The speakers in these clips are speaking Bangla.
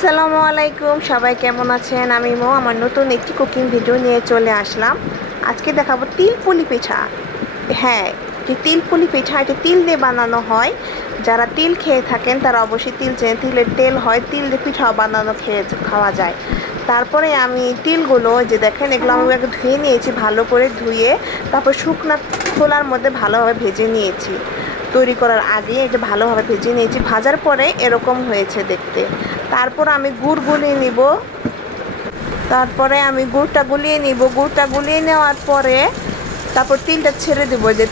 আসসালামু আলাইকুম, সবাই কেমন আছেন? আমি মো আমার নতুন একটি কুকিং ভিডিও নিয়ে চলে আসলাম। আজকে দেখাবো তিল পুলি পিঠা। হ্যাঁ, যে তিল পুলি পিঠা এটি তিল দিয়ে বানানো হয়। যারা তিল খেয়ে থাকেন তারা অবশ্যই তিল চেনে। তিলের তেল হয়, তিল দিয়ে পিঠাও বানানো খাওয়া যায়। তারপরে আমি তিলগুলো যে দেখেন, এগুলো আমি আগে ধুয়ে নিয়েছি, ভালো করে ধুয়ে তারপর শুকনো খোলার মধ্যে ভালোভাবে ভেজে নিয়েছি। তৈরি করার আগে এটা ভালোভাবে ভেজে নিয়েছি, ভাজার পরে এরকম হয়েছে দেখতে। তারপর আমি গুড় গুলিয়ে নিব। গুড়টা গুলিয়ে নেওয়ার পরে তারপর তিলটা ছেড়ে দেব। যে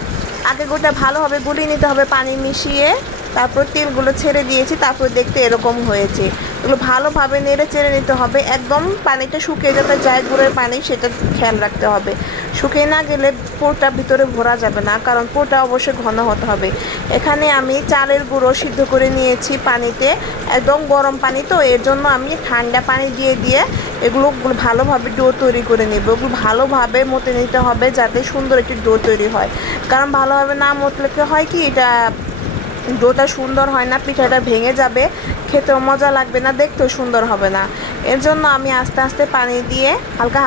আগে গুড়টা ভালোভাবে গুলিয়ে নিতে হবে পানি মিশিয়ে, তারপর তিলগুলো ছেড়ে দিয়েছি। তারপর দেখতে এরকম হয়েছে। এগুলো ভালোভাবে নেড়ে চেড়ে নিতে হবে, একদম পানিটা শুকিয়ে যাতে যায়, গুড়ের পানি সেটা খেয়াল রাখতে হবে। শুকিয়ে না গেলে পোরটা ভিতরে ভরা যাবে না, কারণ পোরটা অবশ্যই ঘন হতে হবে। এখানে আমি চালের গুঁড়ো সিদ্ধ করে নিয়েছি পানিতে, একদম গরম পানি, তো এর জন্য আমি ঠান্ডা পানি দিয়ে এগুলো ভালোভাবে ডো তৈরি করে নেব। এগুলো ভালোভাবে মতে নিতে হবে যাতে সুন্দর একটি ডো তৈরি হয়, কারণ ভালোভাবে না মতলে হয় কি, এটা ডোটা সুন্দর হয় না, পিঠাটা ভেঙে যাবে, খেতেও মজা লাগবে না, দেখতেও সুন্দর হবে না। এর জন্য আমি আস্তে আস্তে পানি দিয়ে হালকা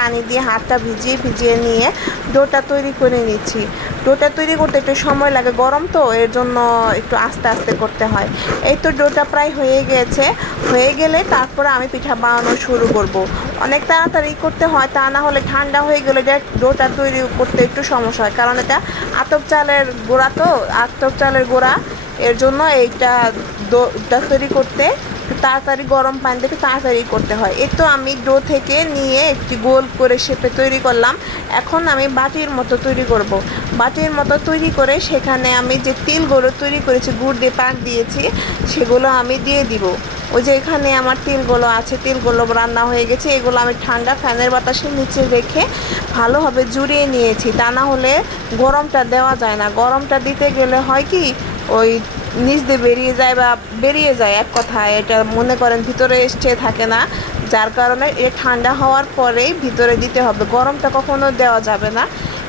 পানি দিয়ে হাতটা ভিজিয়ে নিয়ে ডোটা তৈরি করে নিচ্ছি। ডোটা তৈরি করতে একটু সময় লাগে, গরম তো, এর জন্য একটু আস্তে আস্তে করতে হয়। এই তো ডোটা প্রায় হয়ে গেলে তারপরে আমি পিঠা বানানো শুরু করব। অনেক তাড়াতাড়ি করতে হয়, তা না হলে ঠান্ডা হয়ে গেলে ডোটা তৈরি করতে একটু সমস্যা হয়, কারণ এটা আতপ চালের গুঁড়া, এর জন্য এইটা ডোটা তৈরি করতে তাড়াতাড়ি গরম পানি থেকে তাড়াতাড়ি করতে হয়। এই তো আমি ডো থেকে নিয়ে একটি গোল করে শেপে তৈরি করলাম। এখন আমি বাটির মতো তৈরি করব। বাটির মতো তৈরি করে সেখানে আমি যে তিলগুলো তৈরি করেছি, গুড় দিয়ে পাক দিয়েছি, সেগুলো আমি দিয়ে দিব। ওই যে এখানে আমার তিলগুলো আছে, তিলগুলো রান্না হয়ে গেছে। এগুলো আমি ঠান্ডা ফ্যানের বাতাসের নিচে রেখে ভালোভাবে জুড়িয়ে নিয়েছি, তা না হলে গরমটা দেওয়া যায় না। গরমটা দিতে গেলে হয় কি, ওই নিচ দিয়ে বেরিয়ে যায় এক কথায়, এটা মনে করেন ভিতরে এসে থাকে না, যার কারণে এ ঠান্ডা হওয়ার পরেই ভিতরে দিতে হবে, গরমটা কখনো দেওয়া যাবে না।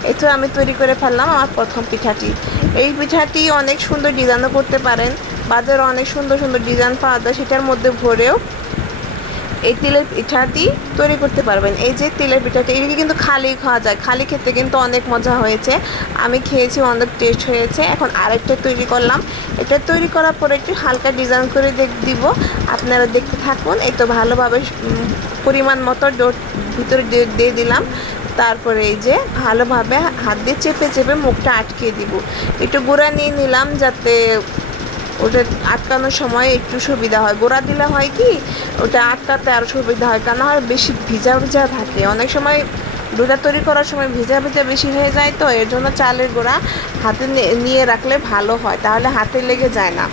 এই তো আমি তৈরি করে ফেললাম আমার প্রথম পিঠাটি। এই পিঠাটি অনেক সুন্দর ডিজাইনও করতে পারেন, বাজারে অনেক সুন্দর সুন্দর ডিজাইন পাওয়া যায়, সেটার মধ্যে ভরেও এই তিলের পিঠাটি তৈরি করতে পারবেন। এই যে তিলের পিঠাটি, এগুলি কিন্তু খালি খাওয়া যায়, খালি খেতে কিন্তু অনেক মজা হয়েছে, আমি খেয়েছি, অনেক টেস্ট হয়েছে। এখন আরেকটা তৈরি করলাম। এটা তৈরি করার পরে একটু হালকা ডিজাইন করে দিব, আপনারা দেখতে থাকুন। এই তো ভালোভাবে পরিমাণ মতো ভিতরে দিয়ে দিলাম। তারপরে এই যে ভালোভাবে হাত দিয়ে চেপে মুখটা আটকিয়ে দিব। একটু গুঁড়া নিয়ে নিলাম যাতে ওটা আটকানোর সময় একটু সুবিধা হয়। গোড়া দিলে হয় কি, ওটা আটকাতে আরও সুবিধা হয়, কারণ হয় বেশি ভিজা থাকে, অনেক সময় ডোটা তৈরি করার সময় ভিজা বেশি হয়ে যায়, তো এর জন্য চালের গোড়া হাতে নিয়ে রাখলে ভালো হয়, তাহলে হাতে লেগে যায় না।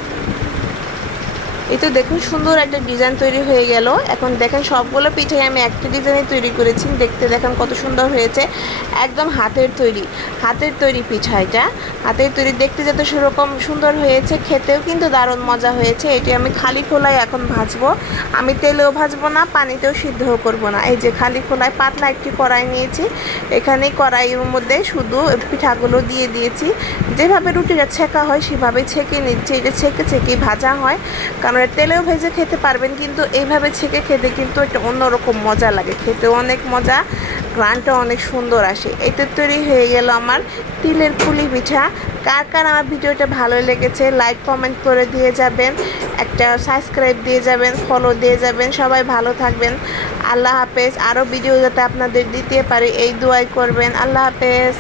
এই তো দেখুন সুন্দর একটা ডিজাইন তৈরি হয়ে গেল। এখন দেখেন সবগুলো পিঠাই আমি একটা ডিজাইনে তৈরি করেছি, দেখতে দেখেন কত সুন্দর হয়েছে, একদম হাতের তৈরি পিঠা। এটা হাতের তৈরি, দেখতে যত সেরকম সুন্দর হয়েছে, খেতেও কিন্তু দারুণ মজা হয়েছে। এটি আমি খালি খোলায় এখন ভাজবো, আমি তেলেও ভাজবো না, পানিতেও সিদ্ধও করব না। এই যে খালি খোলায় পাতলা একটি কড়াই নিয়েছি, এখানে কড়াইয়ের মধ্যে শুধু পিঠাগুলো দিয়ে দিয়েছি। যেভাবে রুটিটা ছেঁকা হয় সেভাবে ছেঁকে নিচ্ছি। এটা ছেঁকে ভাজা হয়, কারণ তেলেও ভেজে খেতে পারবেন, কিন্তু এইভাবে ছেঁকে খেতে কিন্তু একটা অন্যরকম মজা লাগে, খেতেও অনেক মজা, ঘ্রাণটা অনেক সুন্দর আসে। এতে তৈরি হয়ে গেল আমার তিলের পুলি পিঠা। কার আমার ভিডিওটা ভালো লেগেছে লাইক কমেন্ট করে দিয়ে যাবেন, একটা সাবস্ক্রাইব দিয়ে যাবেন, ফলো দিয়ে যাবেন। সবাই ভালো থাকবেন, আল্লাহ হাফেজ। আরও ভিডিও যাতে আপনাদের দিতে পারে এই দোয়াই করবেন। আল্লাহ হাফেজ।